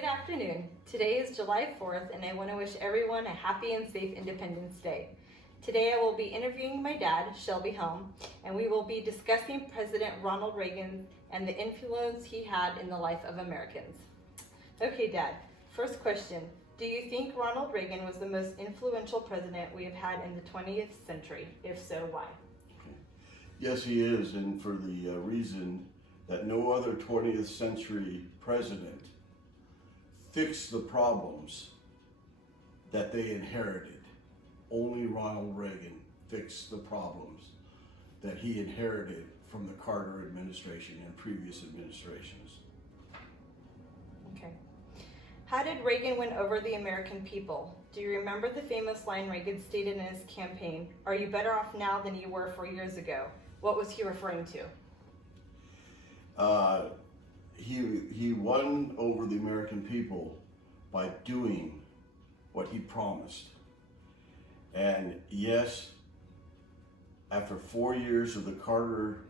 Good afternoon. Today is July 4th, and I want to wish everyone a happy and safe Independence Day. Today I will be interviewing my dad, Shelby Helm, and we will be discussing President Ronald Reagan and the influence he had in the life of Americans. Okay, Dad, first question. Do you think Ronald Reagan was the most influential president we have had in the 20th century? If so, why? Yes, he is, and for the reason that no other 20th century president fixed the problems that they inherited. Only Ronald Reagan fixed the problems that he inherited from the Carter administration and previous administrations. Okay. How did Reagan win over the American people? Do you remember the famous line Reagan stated in his campaign, "Are you better off now than you were 4 years ago?" What was he referring to? He won over the American people by doing what he promised. And yes, after 4 years of the Carter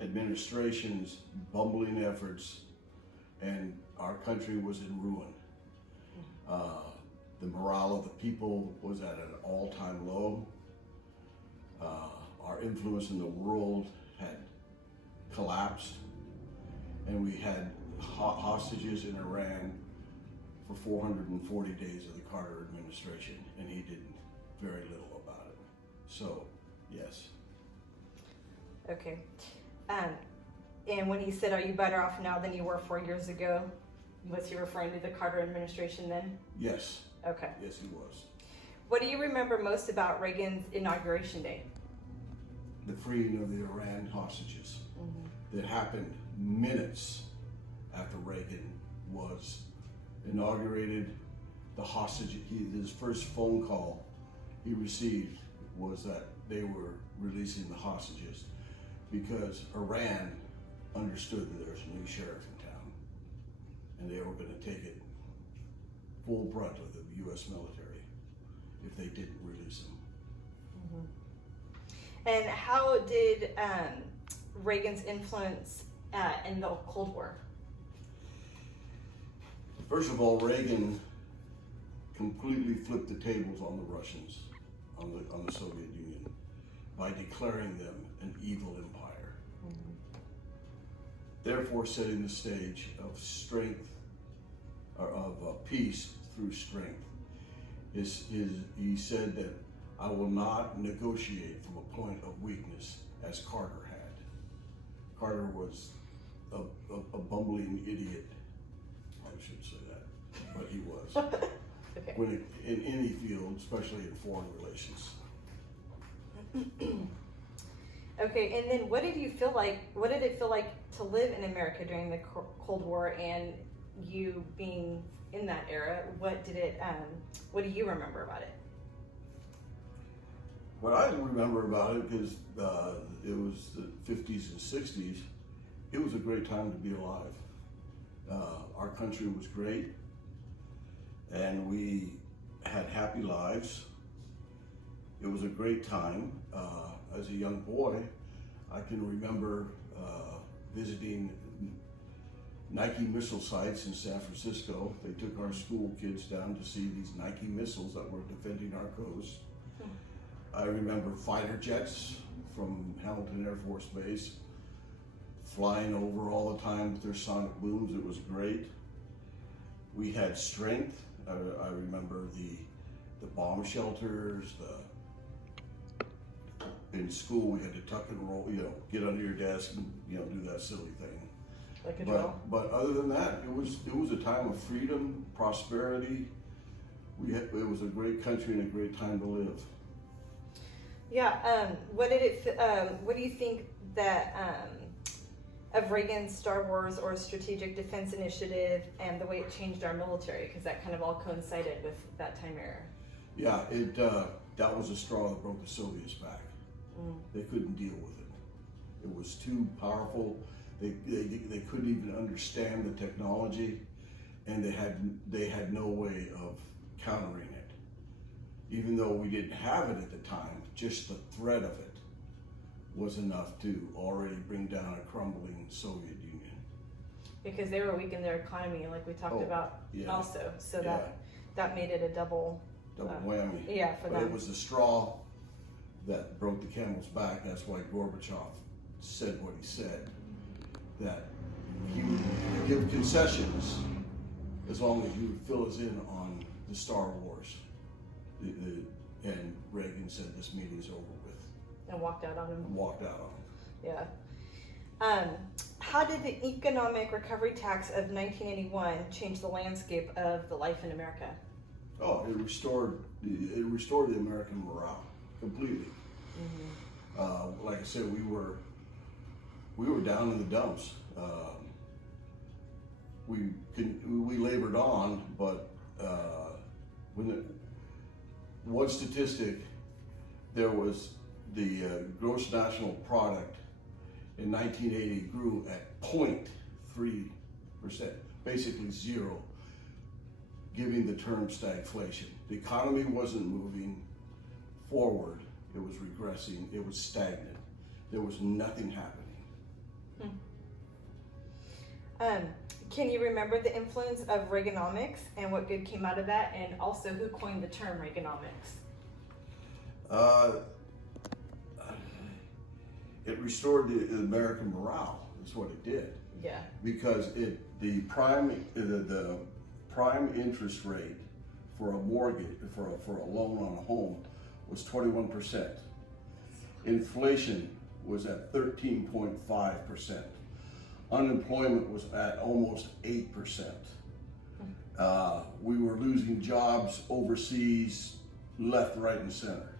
administration's bumbling efforts, and our country was in ruin. The morale of the people was at an all-time low. Our influence in the world had collapsed, and we had hostages in Iran for 440 days of the Carter administration, and he did very little about it. So, yes. Okay. And when he said, "Are you better off now than you were 4 years ago," was he referring to the Carter administration then? Yes. Okay. Yes, he was. What do you remember most about Reagan's inauguration day? The freeing of the Iran hostages that happened minutes after Reagan was inaugurated. The his first phone call he received was that they were releasing the hostages because Iran understood that there was a new sheriff in town and they were going to take it full brunt of the U.S. military if they didn't release them. And how did Reagan's influence in the Cold War? First of all, Reagan completely flipped the tables on the Russians, on the Soviet Union, by declaring them an evil empire. Therefore, setting the stage of strength, or of peace through strength. He said that I will not negotiate from a point of weakness as Carter had. Carter was a bumbling idiot. I shouldn't say that, but he was. Okay. In any field, especially in foreign relations. Okay, and then what did it feel like to live in America during the Cold War, and you being in that era? What do you remember about it? What I remember about it, because it was the 50s and 60s, it was a great time to be alive. Our country was great, and we had happy lives. It was a great time. As a young boy, I can remember visiting Nike missile sites in San Francisco. They took our school kids down to see these Nike missiles that were defending our coast. I remember fighter jets from Hamilton Air Force Base flying over all the time with their sonic booms. It was great. We had strength. I remember the bomb shelters. In school, we had to tuck and roll, get under your desk and do that silly thing. Like a drill? But other than that, it was a time of freedom, prosperity. It was a great country and a great time to live. Yeah. What do you think that of Reagan's Star Wars or Strategic Defense Initiative and the way it changed our military? Because that kind of all coincided with that time era. Yeah, that was a straw that broke the Soviets back. They couldn't deal with it. It was too powerful. They couldn't even understand the technology, and they had no way of countering it. Even though we didn't have it at the time, just the threat of it was enough to already bring down a crumbling Soviet Union. because they were weakening their economy, like we talked about yeah. also. So Yeah. that made it a double whammy. Yeah, for But them. it was the straw that broke the camel's back. That's why Gorbachev said what he said, that he would give concessions as long as you would fill us in on the Star Wars. And Reagan said this meeting's over with. And walked out on him. And walked out on him. Yeah. How did the economic recovery tax of 1981 change the landscape of the life in America? Oh, it restored the American morale completely. Mm-hmm. Like I said, we were down in the dumps. We labored on, but one statistic, there was the gross national product in 1980 grew at 0.3%, basically zero, giving the term stagflation. The economy wasn't moving forward, it was regressing, it was stagnant. There was nothing happening. Can you remember the influence of Reaganomics and what good came out of that, and also who coined the term Reaganomics? It restored the American morale, is what it did. Yeah. Because the prime interest rate for a mortgage, for a loan on a home, was 21%. Inflation was at 13.5%. Unemployment was at almost 8%. We were losing jobs overseas, left, right, and center.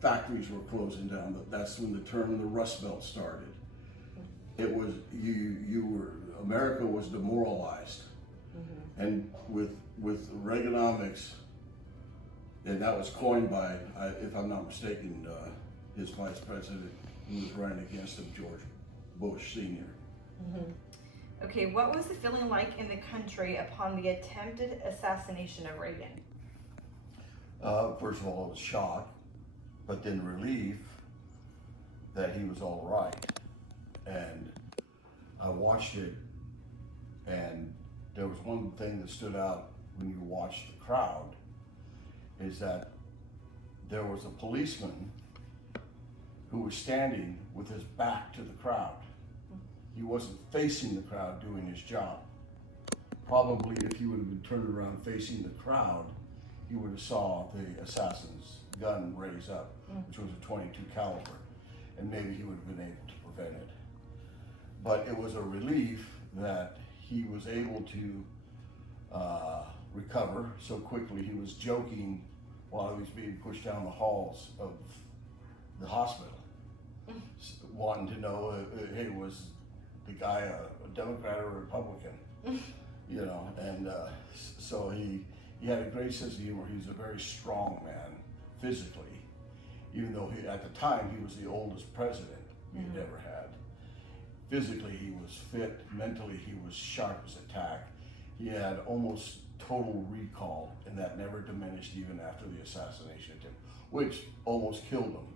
Factories were closing down. That's when the term the Rust Belt started. It was America was demoralized, and with Reaganomics, and that was coined by, if I'm not mistaken, his vice president, who was running against him, George Bush Sr. Okay, what was the feeling like in the country upon the attempted assassination of Reagan? First of all, it was shock, but then relief that he was all right. And I watched it, and there was one thing that stood out when you watched the crowd, is that there was a policeman who was standing with his back to the crowd. He wasn't facing the crowd doing his job. Probably if he would have been turned around facing the crowd, he would have saw the assassin's gun raise up, which was a .22 caliber, and maybe he would have been able to prevent it. But it was a relief that he was able to recover so quickly. He was joking while he was being pushed down the halls of the hospital, wanting to know, hey, was the guy a Democrat or a Republican? You know, and so he had a great sense of humor. He was a very strong man physically, even though at the time he was the oldest president we'd ever had. Physically, he was fit. Mentally, he was sharp as a tack. He had almost total recall, and that never diminished even after the assassination attempt, which almost killed him.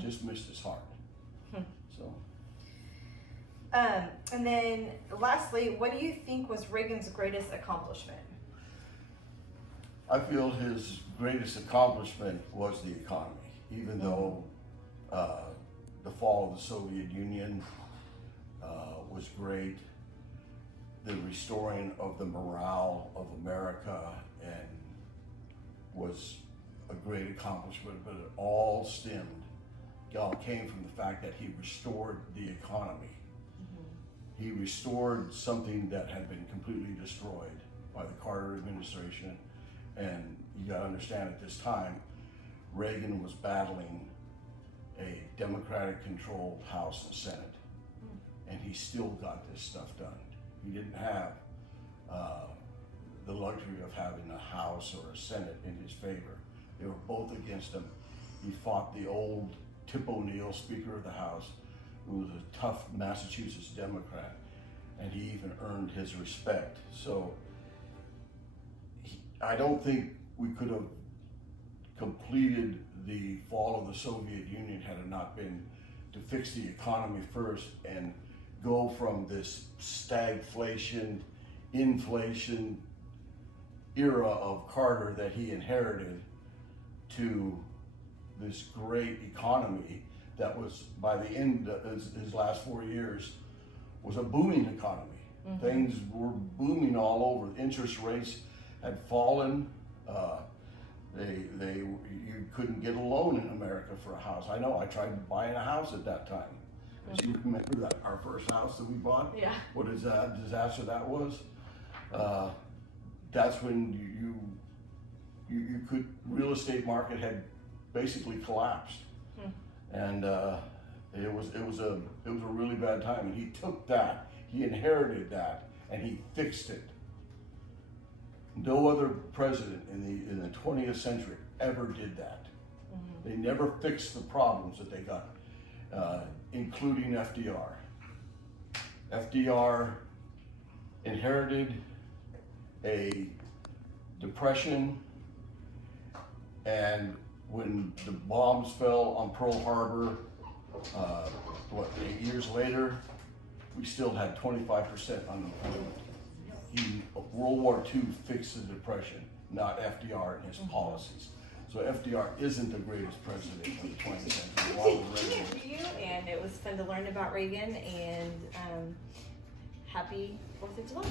Just missed his heart. So. And then lastly, what do you think was Reagan's greatest accomplishment? I feel his greatest accomplishment was the economy, even though the fall of the Soviet Union was great. The restoring of the morale of America and was a great accomplishment, but it all came from the fact that he restored the economy. He restored something that had been completely destroyed by the Carter administration. And you gotta understand, at this time, Reagan was battling a Democratic-controlled House and Senate, and he still got this stuff done. He didn't have the luxury of having a House or a Senate in his favor. They were both against him. He fought the old Tip O'Neill, Speaker of the House, who was a tough Massachusetts Democrat, and he even earned his respect. So I don't think we could have completed the fall of the Soviet Union had it not been to fix the economy first and go from this stagflation, inflation era of Carter that he inherited to this great economy that was, by the end of his last 4 years, was a booming economy. Mm-hmm. Things were booming all over. Interest rates had fallen. You couldn't get a loan in America for a house. I know, I tried buying a house at that time. Do you remember that, our first house that we bought? Yeah. What a disaster that was. That's when you could, real estate market had basically collapsed. And it was a really bad time. And he took that, he inherited that, and he fixed it. No other president in the 20th century ever did that. Mm-hmm. They never fixed the problems that they got, including FDR. FDR inherited a depression, and when the bombs fell on Pearl Harbor, 8 years later, we still had 25% unemployment. World War II fixed the depression, not FDR and his policies. So FDR isn't the greatest president of the 20th century. Ronald Reagan. Thank you, and it was fun to learn about Reagan, and happy 4th of July.